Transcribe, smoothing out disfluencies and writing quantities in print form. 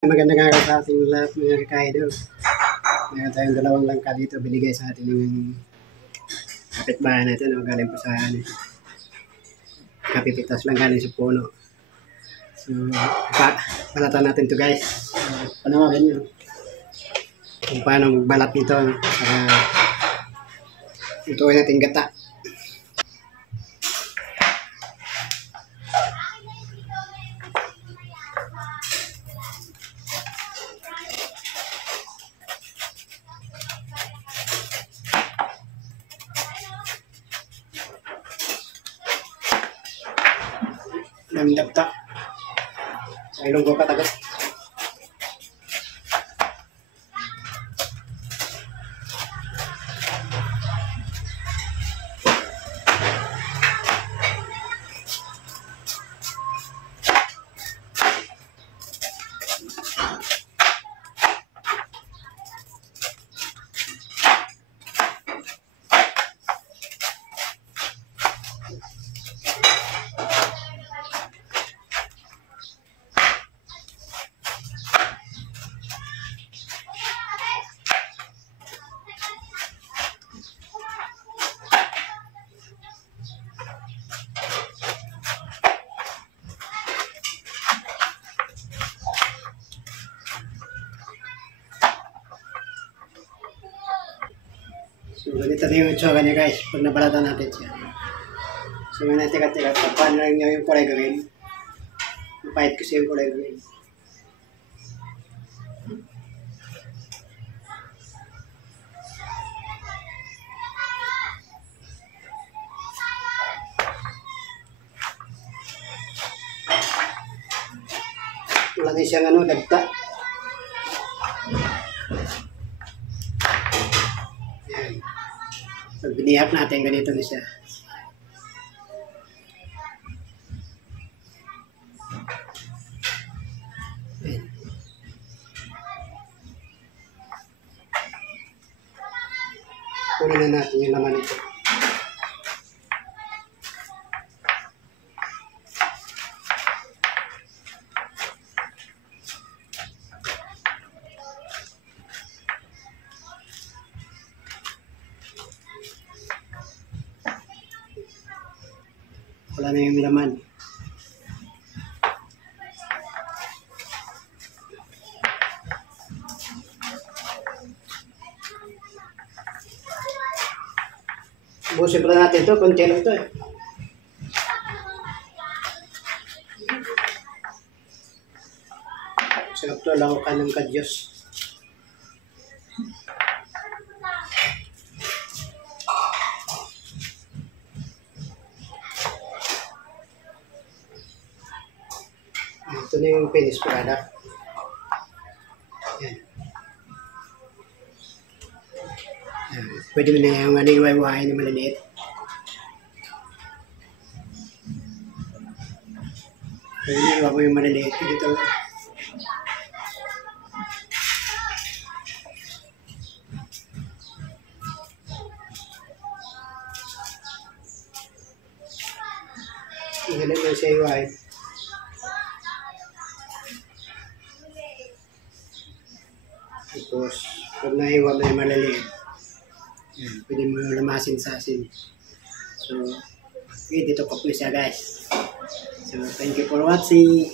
Magandang araw sa ating lahat mga ka-idol. Meron tayong dalawang langka dito binigay sa atin ng kapitbahay natin. Galing po sa kapipitas lang galing sa puno. So, balatan natin to guys. Panawagan nyo kung paano magbalat nito para ituloy natin gata. Lamdap ta. Sa ilong ko katagot. So, ganito na yung itsura niya guys, pag nabalatan natin siya. So, yun na tikat-tikat, paano lang niya yung kulay green. Mapahit kasi yung kulay green. Wala din siyang dagta. Pag binihap natin, ganito na siya. Ayan. Kunin na natin yung laman nito. Wala na yung laman. Busin pala natin ito, konti lang ito eh. Sarap ito, lawakan ng kadyos. Ito na yung finished product. Yan. Yan. Pwede mo na yung iwayway na maliliit. Pwede mo iwa mo yung maliliit. Dito. Ganun lang siya iwain. Tapos, pag naiwa mo yung malaliit, yan, pwede mo lamasin sa asin. So, okay, dito pa po siya guys. So, thank you for watching.